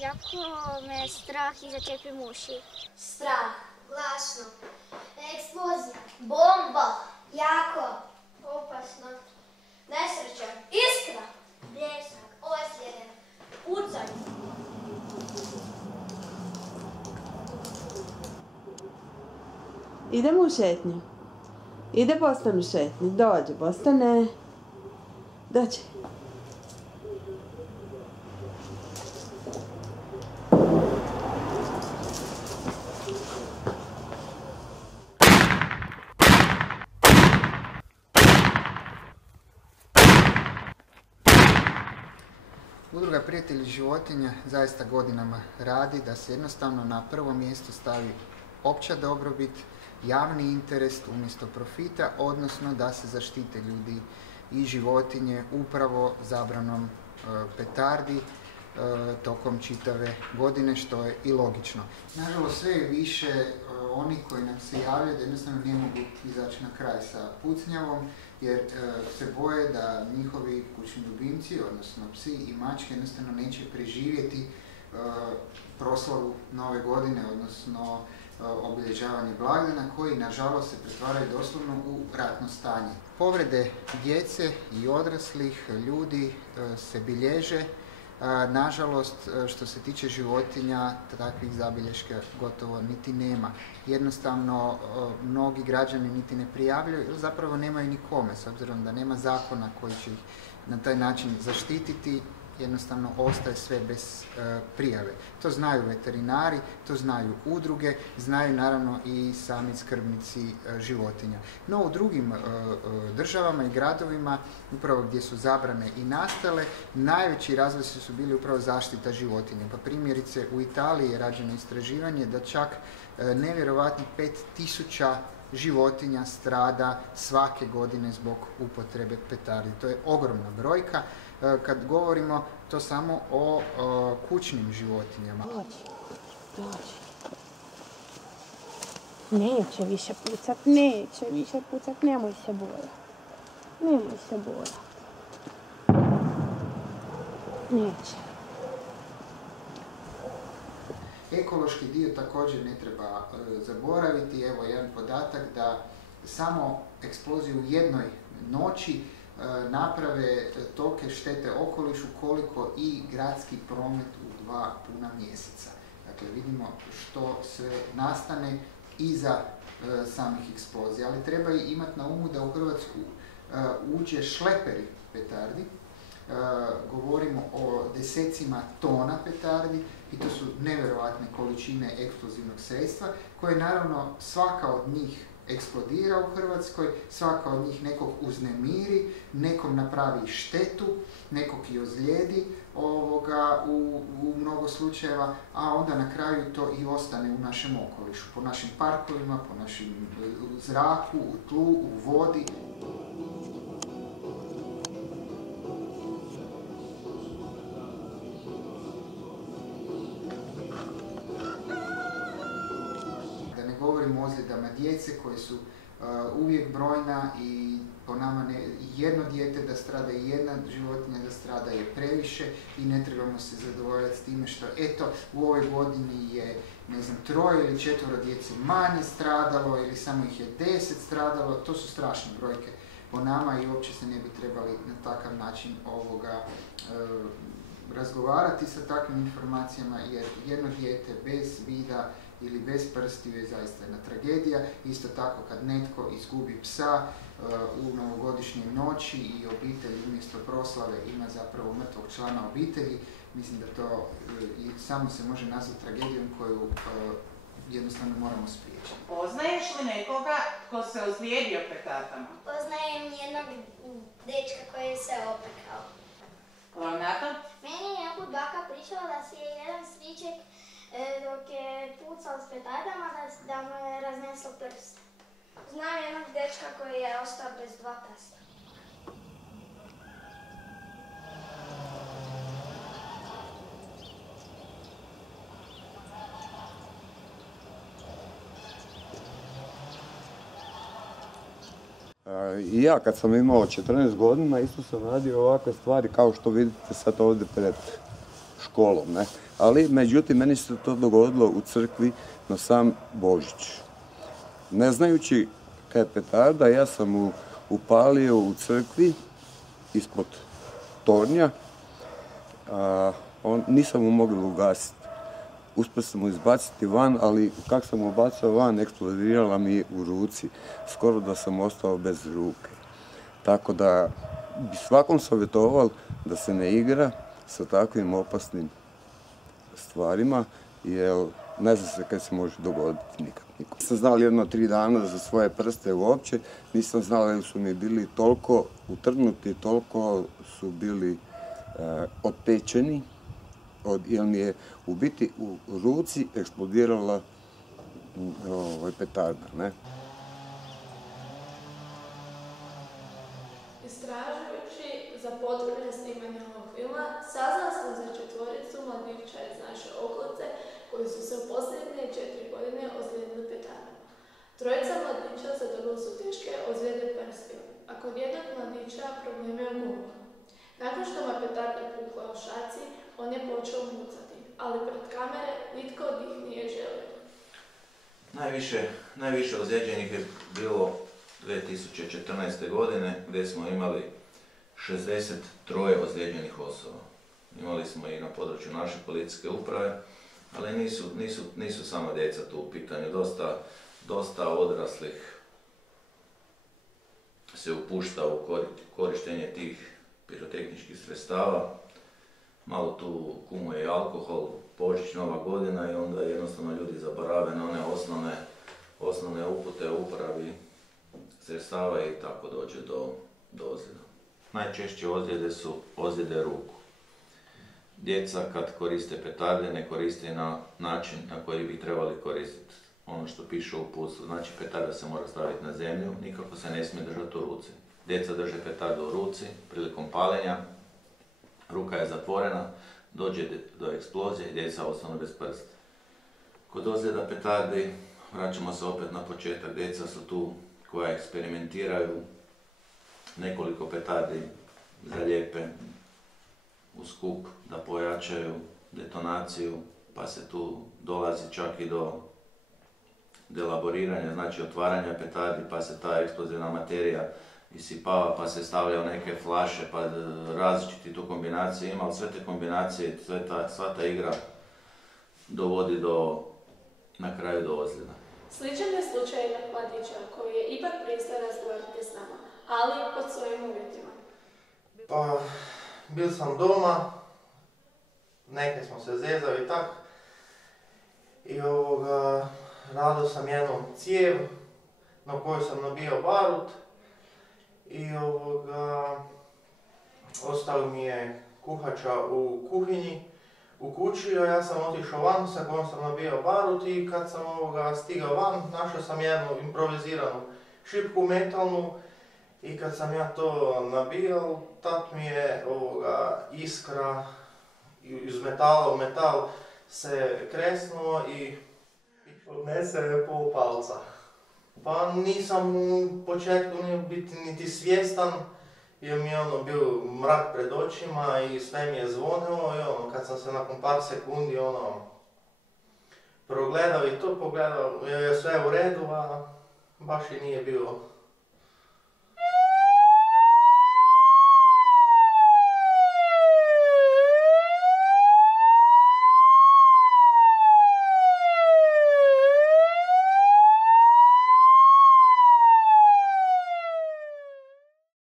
Jako me strah i začepim uši. Strah, glasno, eksplozija, bomba, jako, opasno, nesreća, iskra, bljesak, osljede, pucanje. Idemo u šetnju. Ide Bostan u šetnju. Dođe, Bostane. Dođe. Udruga Prijatelji životinja zaista godinama radi da se jednostavno na prvo mjesto stavi opća dobrobit, javni interes umjesto profita, odnosno da se zaštite ljudi i životinje upravo zabranom petardi tokom čitave godine, što je i logično. Nažalost, sve je više oni koji nam se javljaju da jednostavno ne mogu izaći na kraj sa pucnjavom, jer se boje da njihovi kućni ljubimci, odnosno psi i mačke, jednostavno neće preživjeti proslavu Nove godine, odnosno obilježavanje blagdana, koji nažalost se pretvaraju doslovno u ratno stanje. Povrede djece i odraslih ljudi se bilježe. Nažalost, što se tiče životinja, takvih zabilješka gotovo niti nema. Jednostavno, mnogi građani niti ne prijavljuju ili zapravo nemaju ni kome, s obzirom da nema zakona koji će ih na taj način zaštititi. Jednostavno ostaje sve bez prijave. To znaju veterinari, to znaju udruge, znaju naravno i sami skrbnici životinja. No u drugim državama i gradovima, upravo gdje su zabrane i nastale, najveći razlozi su bili upravo zaštita životinja. Pa primjerice u Italiji je rađeno istraživanje da čak nevjerovatnih 5000 životinja strada svake godine zbog upotrebe petardi. To je ogromna brojka. Kad govorimo to samo o kućnim životinjama. Dođi. Neće više pucat, nemoj se bojati. Neće. Ekološki dio također ne treba zaboraviti. Evo jedan podatak da samo eksploziju u jednoj noći naprave tolike štete okolišu koliko i gradski promet u 2 puna mjeseca. Dakle, vidimo što sve nastane iza samih eksplozija, ali treba i imati na umu da u Hrvatsku uđe šleperi petardi. Govorimo o desecima tona petardi i to su nevjerojatne količine eksplozivnog sredstva koje naravno svaka od njih eksplodira u Hrvatskoj, svaka od njih nekog uznemiri, nekom napravi štetu, nekog i ozlijedi u mnogo slučajeva, a onda na kraju to i ostane u našem okolišu, po našim parkovima, po našem zraku, u tlu, u vodi. Govorimo o ozljedama djece koje su uvijek brojna i po nama jedno dijete da strada i jedna životinja da strada je previše i ne trebamo se zadovoljati s time što eto u ovoj godini je 3 ili 4 djece manje stradalo ili samo ih je 10 stradalo. To su strašne brojke po nama i uopće se ne bi trebali na takav način razgovarati sa takvim informacijama, jer jedno dijete bez vida ili bez prstiju je zaista jedna tragedija. Isto tako kad netko izgubi psa u novogodišnjoj noći i obitelj umjesto proslave ima zapravo mrtvog člana obitelji, mislim da to samo se može nazvati tragedijom koju jednostavno moramo spriječiti. Poznaješ li nekoga tko se ozlijedio petardama? Poznajem jednog dečka koji se opekao. Leonardo? Meni je jednog baka pričala da si je jedan striček dok je pucao s petardama da mu je razneslo prst. Znam jednog dečka koji je ostao bez 2 prsta. I ja kad sam imao 14 godina isto sam radio ovakve stvari kao što vidite sad ovdje pred školom, ne? Ali, međutim, meni se to dogodilo u crkvi na sam Božić. Ne znajući kad je petarda, ja sam upalio u crkvi ispod tornja, nisam mu mogli ugasiti. Uspio sam mu izbaciti van, ali kak sam mu bacao van, eksplodirala mi u ruci. Skoro da sam ostao bez ruke. Tako da bi svakom savjetovao da se ne igra sa takvim opasnim stvarima, jer ne zna se kad se može dogoditi nikad. Nisam znao 1-3 dana za svoje prste uopće, nisam znao jer su mi bili toliko utrnuti, toliko su bili otpečeni, jer mi je u biti u ruci eksplodirala petarda, ne? Istražujući za potrebe snimanja ovog filma, saznala sam za 4 mladića iz naše okolice koji su se u posljednje 4 godine ozlijedili petardama. 3 mladića zadobili su teške ozljede prstiju, a kod jednog mladića problem je guma. Nakon što mu je petarda pukla u šaci, on je počeo mucati, ali pred kamere nitko od njih nije želio. Najviše ozlijeđenih je bilo 2014. godine, gdje smo imali 63 ozlijeđenih osoba. Imali smo i na području naše policijske uprave, ali nisu samo djeca tu u pitanju. Dosta odraslih se upušta u korištenje tih pirotehničkih sredstava. Malo tu kumuje i alkohol, Božić, Nova godina i onda jednostavno ljudi zaborave na one osnovne upute u uporabi sredstava i tako dođe do ozljeda. Najčešće ozljede su ozljede ruku. Djeca kad koriste petarde ne koriste na način na koji bi trebali koristiti. Ono što piše u uputstvu, znači petarda se mora staviti na zemlju, nikako se ne smije držati u ruci. Djeca drže petardu u ruci, prilikom paljenja, ruka je zatvorena, dođe do eksplozije i djeca ostanu bez prsta. Kod ozljeda petardi, vraćamo se opet na početak, djeca su tu koja eksperimentiraju, nekoliko petardi zalijepe u skup da pojačaju detonaciju, pa se tu dolazi čak i do delaboriranja, znači otvaranja petardi, pa se ta eksplozivna materija isipava, pa se stavlja u neke flaše, pa različiti tu kombinacije ima, ali sve te kombinacije, sva ta igra dovodi na kraju do ozljeda. Sličan je slučaj jednog mladića koji je ipak pristao razgovarati s nama, ali pod svojim uvjetima. Pa, bil sam doma, nekaj smo se zezali i tak, i radio sam jednu cijev na koju sam nabijao barut i ostao mi je kuhača u kuhinji, u kući, a ja sam otišao van sa kojom sam nabijao barut i kad sam stigao van, našao sam jednu improviziranu šipku metalnu i kad sam ja to nabijao, tad mi je iskra iz metala u metal se kresnuo i odnese pol palca. Pa nisam u početku biti niti svjestan, jer mi je bio mrak pred očima i sve mi je zvonilo i kad sam se nakon par sekundi progledao i to pogledao, je sve u redu, a baš i nije bilo